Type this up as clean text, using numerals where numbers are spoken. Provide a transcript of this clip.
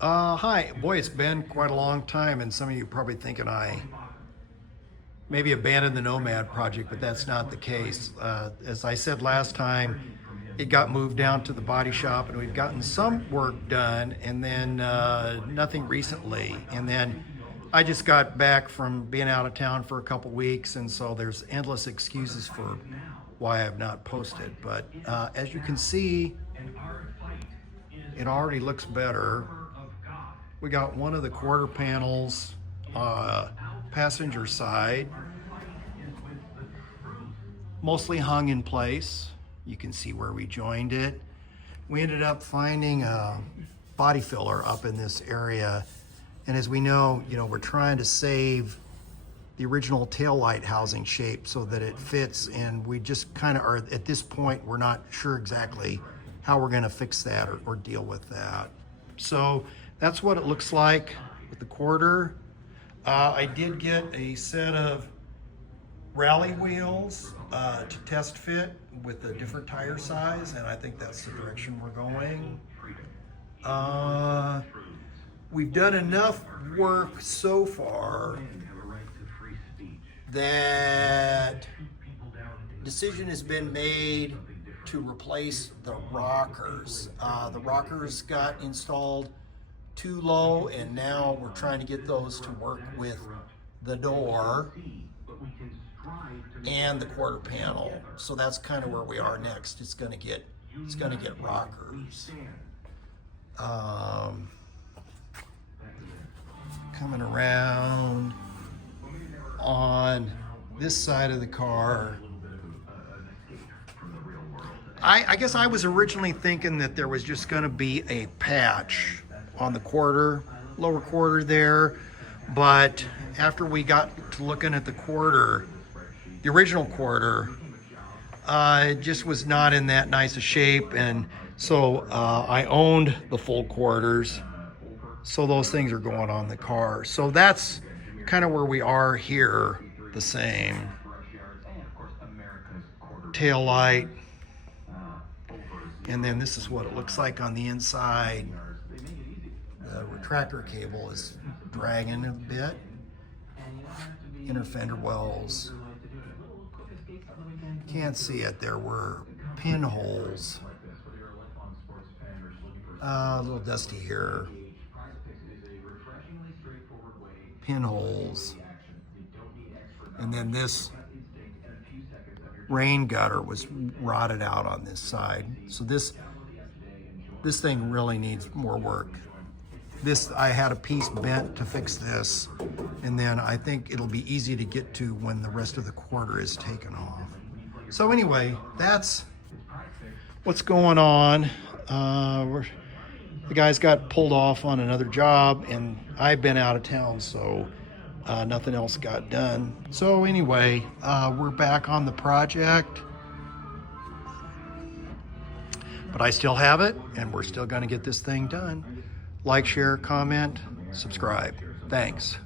Hi. Boy, it's been quite a long time, and some of you are probably thinking I maybe abandoned the Nomad Project, but that's not the case. As I said last time, it got moved down to the body shop, and we've gotten some work done, and then nothing recently. And then I just got back from being out of town for a couple weeks, and so there's endless excuses for why I've not posted. But as you can see, it already looks better. We got one of the quarter panels passenger side mostly hung in place. You can see where we joined it. We ended up finding a body filler up in this area, and as we know, we're trying to save the original taillight housing shape so that it fits, and we just kind of are at this point, we're not sure exactly how we're going to fix that or deal with that. So that's what it looks like with the quarter. I did get a set of rally wheels to test fit with a different tire size, and I think that's the direction we're going. We've done enough work so far that decision has been made to replace the rockers. The rockers got installed too low, and now we're trying to get those to work with the door and the quarter panel. So that's kind of where we are next. It's gonna get rockers. Coming around on this side of the car, I guess I was originally thinking that there was just going to be a patch on the lower quarter there, but after we got to looking at the original quarter, it just was not in that nice a shape, and so I owned the full quarters, so those things are going on the car. So that's kind of where we are here, the same. Tail light. And then this is what it looks like on the inside. The retractor cable is dragging a bit. Inner fender wells. Can't see it. There were pinholes. A little dusty here. Pinholes. And then this rain gutter was rotted out on this side. So this thing really needs more work. I had a piece bent to fix this, and then I think it'll be easy to get to when the rest of the quarter is taken off. So anyway, that's what's going on. The guys got pulled off on another job, and I've been out of town, so nothing else got done. So anyway, we're back on the project, but I still have it, and we're still going to get this thing done. Like, share, comment, subscribe. Thanks.